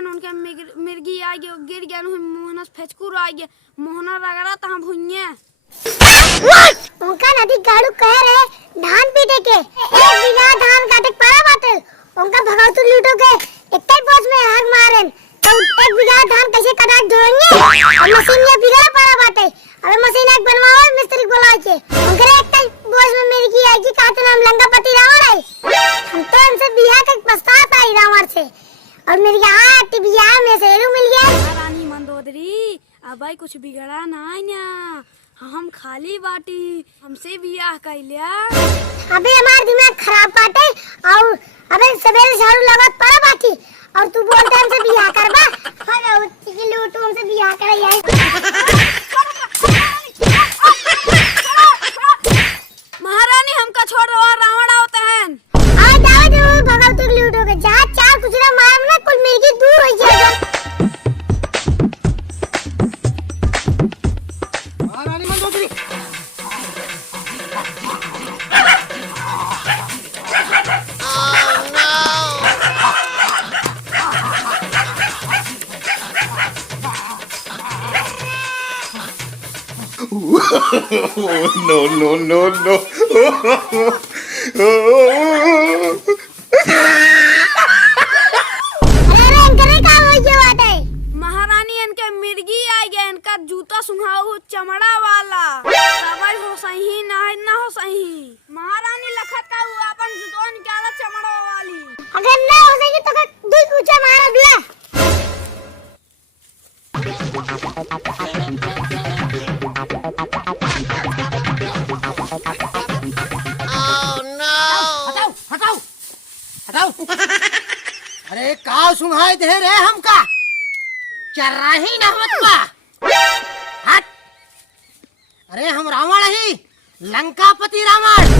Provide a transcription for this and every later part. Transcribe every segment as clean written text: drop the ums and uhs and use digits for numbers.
हैं उनके मिर्गी आ गए गिर गए मोहना फेचकुर आ गए मोहना रगड़ा तो हम भुइये उनका नदी गाड़ू कह रहे धान पीटे के 1 बीघा धान काटे पड़ा बात उनका भगातु लूटो के इतने बोझ में आग मारन तो 1 बीघा धान कैसे कटा जोड़ेंगे और मशीन में बिगड़ा पड़ा बात अबे मशीन एक बनवाओ मिस्त्री बुला के उनके एक बोझ में मेरी की आएगी कहते नाम लंगापति रावण है हम तो इनसे बियाह का पछताता ही रावण से और मेरी हाथ बियाह में से मिल गया रानी मंदोदरी अब भाई कुछ बिगड़ा ना हम खाली बाटी हमसे बियाह कैलिया अबे हमारा दिमाग खराब बाटे और अबे सवेरे झाड़ू लगत पड़ा बाटी और तू बोलते हमसे बियाह करबा अरे उठी लूटू हमसे बियाह करैया महारानी हमका छोड़ दो और रावण आवते हैं आ जाओ जो भगवती लूटो के जा चार कुछ ना मारम ना कुल मिर्गी दूर हो जाएगा महारानी Mandodari no, no, no, no. महारानी इनके मिर्गी आ गए इनका जूता सुंघाऊ चमड़ा वाला दवाई हो सही ना हो सही महारानी लखत का हुआ अपन जूतो निकाला चमड़ा वाली अगर ना हो सके तो दुई पूछा मार अगला हटाओ अरे का सुनाई दे रे हमका चर्रा ही ना मत बा हट अरे हम रावण ही लंकापति रावण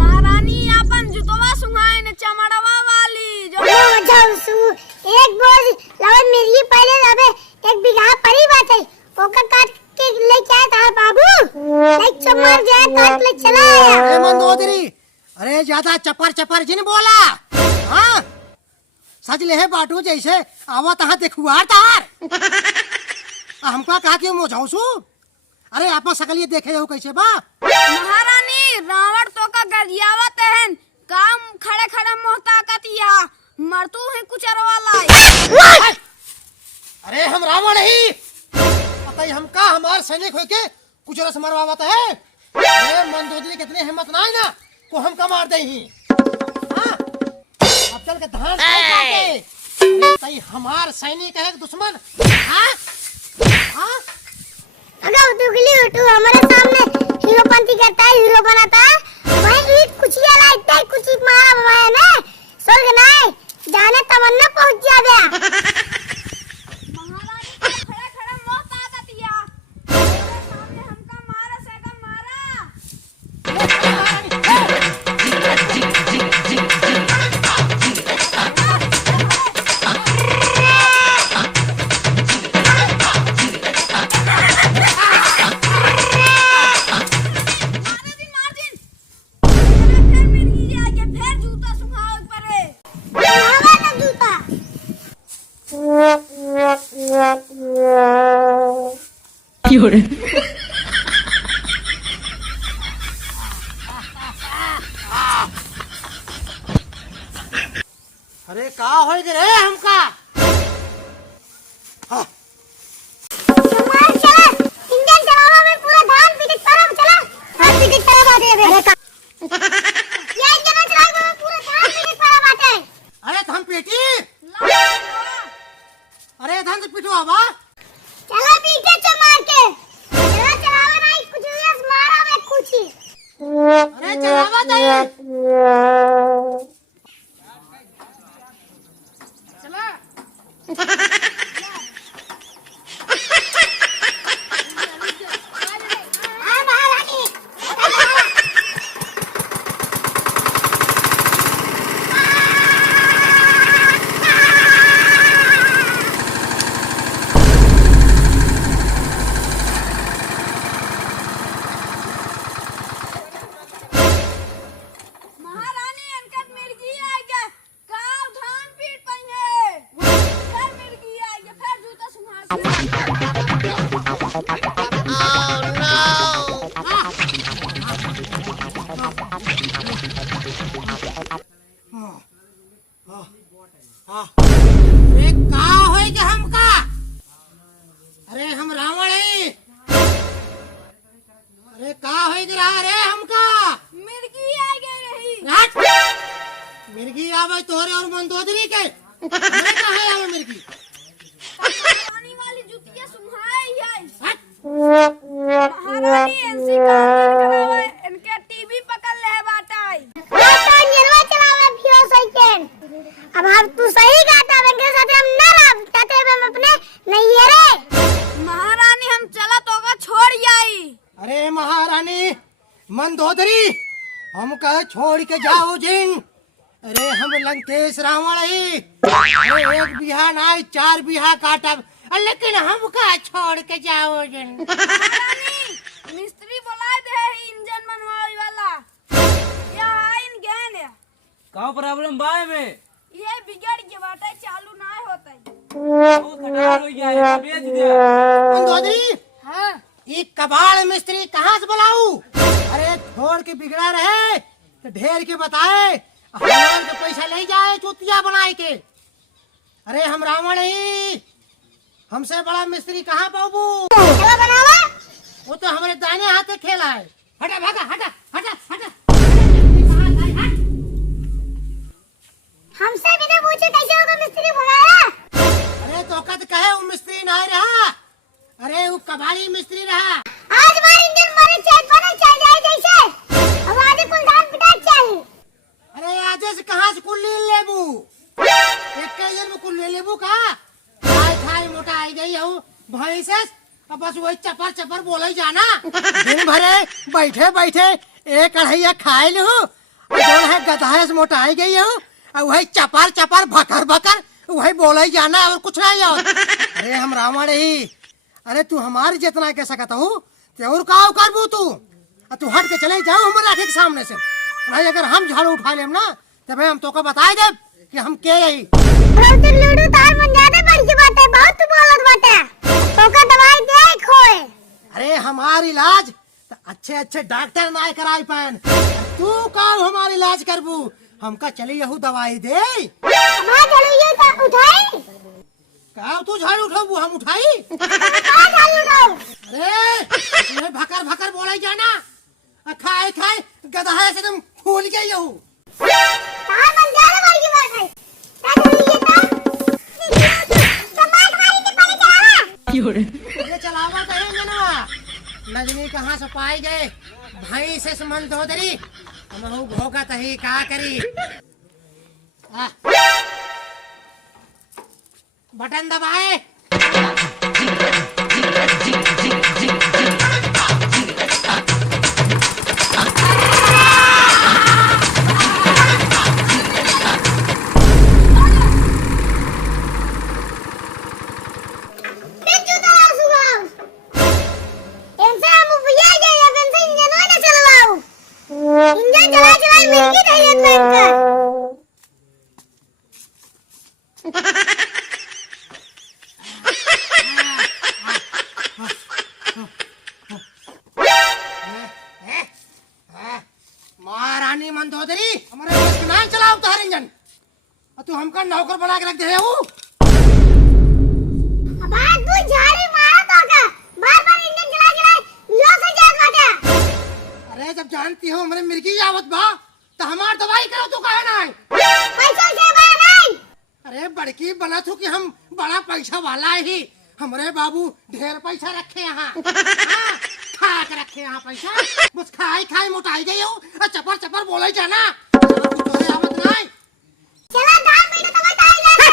महारानी अपन जुतवा सुंघाए ने चमड़वा वाली जो एक बोझ लवन मिर्गी पहले अबे 1 बीघा परी बात है ओका काट के ले क्या था बाबू ले चमर जाए काट ले चला अरे मंदोदरी अरे ज्यादा चपर जिन बोला हाँ सज ले है बाटू जैसे आवा तहा देखुआ तार हमका कहा कि मोझाऊसू अरे आप सकलिए देखे जाओ कैसे बा महारानी रावण तो का गरियावत है काम खड़े खड़े मोहता कतिया मरतू है कुछ वाला अरे हम रावण ही पता ही हमका हमार सैनिक होके कुछ रस मरवावत है अरे मंदोदरी कितनी हिम्मत ना है ना को हमका मार दे ही हाँ अब चल के धान तई हमार सैनिक है दुश्मन हाँ हाँ अगर दुगली उठू हमारे सामने हीरोपंती करता है हीरो बनाता है वही ईट कुछ लाइट है कुछ मारा हुआ ना स्वर्ग ना जाने तमन्ना पहुंच जावे महारानी को खड़े खड़े मोहता कतिया सामने हमका मारा सेका मारा अरे का होई रे हमका हाँ चमार चला इंजन चलावा में पूरा धान पीटे तरफ चला हाथ पीटे तरफ आ जाए अरे ये इंजन चलावा में पूरा धान पीटे तरफ आ जाए अरे धान पेटी अरे धान से पिटवा बा चला पीटे चमार के चला चलावा नहीं कुछ यस मारा में कुछ अरे चलावा दे महारानी इनका मिर्गी आ गया काव धान पीट पइए अरे का होई के हमका? अरे हम रावण है। अरे का होई के रहा रे हमका? मिर्गी आ गई रही। हट! मिर्गी आवे तोरे और मंदोदरी के। अरे कहाँ आवे मिर्गी? पानी वाली जुतिया सुहाई है। हट! महारानी एनसी का करावे इनके टीवी पकड़ ले बाटाई। तो निलवा चलावे फिरो साइकिल। अब हम तू सही गाता वेंगे साथ हम ना रह ताते हम अपने नहीं है रे। महारानी हम चला तो का छोड़ जाई। अरे महारानी मंदोदरी हम कह छोड़ के जाओ जिन। अरे हम लंकेश रावण है। अरे एक बिहा ना 4 बिहा काटा, लेकिन हम कह छोड़ के जाओ जिन। महारानी मिस्त्री बुला दे इंजन बनवावे वाला। यहाँ इन गहन है। का प्रॉब्लम बा में? ये बिगड़ के बाटे चालू ना होता है। वो खटाल हो गया है, बेच दे। मंदोदरी हाँ ये कबाड़ मिस्त्री कहाँ से बुलाऊं? अरे छोड़ के बिगड़ा रहे तो ढेर के बताए, हमारे के पैसा ले जाए चुतिया बनाए के। अरे हम रावण ही, हमसे बड़ा मिस्त्री कहाँ पाऊं? चलो बनावा। वो तो हमारे दाहिने हाथ से खेला है। हटा भागा, हटा हटा हटा। हमसे बिना पूछे कैसे होगा मिस्त्री भगाया? अरे तो कद कहे वो मिस्त्री नहीं रहा। अरे वो कबाड़ी मिस्त्री रहा। आज हमारे इंजन मारे चेक बना चल जाए जैसे। अब आगे कुल धान पिटा चाहिए। अरे आजे से कहाँ से कुल ले लेबू? एक के जन में कुल ले लेबू का? खाई खाई मोटा आई गई हूँ भैंस। अब बस वही चपर चपर बोले जाना। दिन भरे बैठे बैठे एक कढ़ैया खाए लू। जोन है गधा से मोटा आई गई हूँ। और वही चपर चपर भकर भकर वही बोले जाना और कुछ नहीं और। अरे हम रावण ही। अरे तू हमारी जितना कह सकता हूँ तो और का करबू तू? तू हट के चले जाओ हमारे आँख के सामने से। भाई अगर हम झाड़ू उठा लेम ना तब हम तो बता दे कि हम के यही। हम तो लूडो तार मन ज्यादा बड़ी की बात है, बहुत तू बोलत बाटे। तो का दवाई दे खोए। अरे हमारी इलाज तो अच्छे अच्छे डॉक्टर ना कराई पान। तू का हमारी इलाज करबू? हमका चली यहू दवाई दे। हमारा चलो ये का उठाई। का तू झाड़ू उठाबू हम उठाई? का झाड़ू उठाओ? अरे ये भकर भकर बोले जाना। खाए खाए गधा से तुम फूल गई यहू। तार मन ज्यादा बड़ी की बात है। का झाड़ू ये का? समाज मारी के पड़े जा। ये चलावा कहेंगे ना। नजनी कहाँ से पाई गए? भाई से मंदोदरी हम भोगत ही का करी। बटन दबाए। इंजन चला चला मिर्गी नहीं है महारानी मंदोदरी हमारे देश में नहीं चलाओ तार इंजन। तू हमका नौकर बना के रख दे हूँ। अब आज तू झाड़ी मारा तो का बार-बार इंजन चला चला लो से जात बाटे। अरे जब जानती हो हमारे मिर्गी आवत बा तो हमार दवाई करो तू काहे नहीं? पैसा से बड़ा नहीं। अरे बड़की बना तू कि हम बड़ा पैसा वाला ही। हमारे बाबू ढेर पैसा रखे यहाँ। हाँ, खा के रखे यहाँ पैसा। बस खाई खाई मोटाई गई हो और चपर चपर बोले जाना। कुछ आवत नहीं। चला धान पीटे तो बताई ले।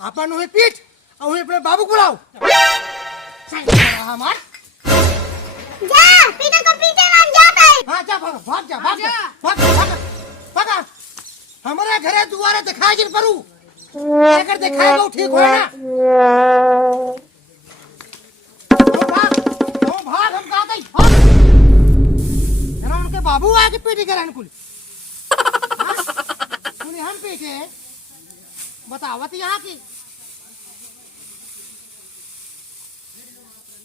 अपन हुए पीठ और हुए अपने बाबू को बुलाओ। सही हमार। जा पीटे को पीछे लग जाता है। हाँ जा भाग भाग जा भाग जा भाग भाग भाग। हमारे घरे दुआरे दिखाई जिन परू। अगर दिखाएगा ठीक हो ना। भाग हम कहा गई भाग। जरा उनके बाबू आके पीटी करे अनुकूल। हम पीटे बतावत यहाँ की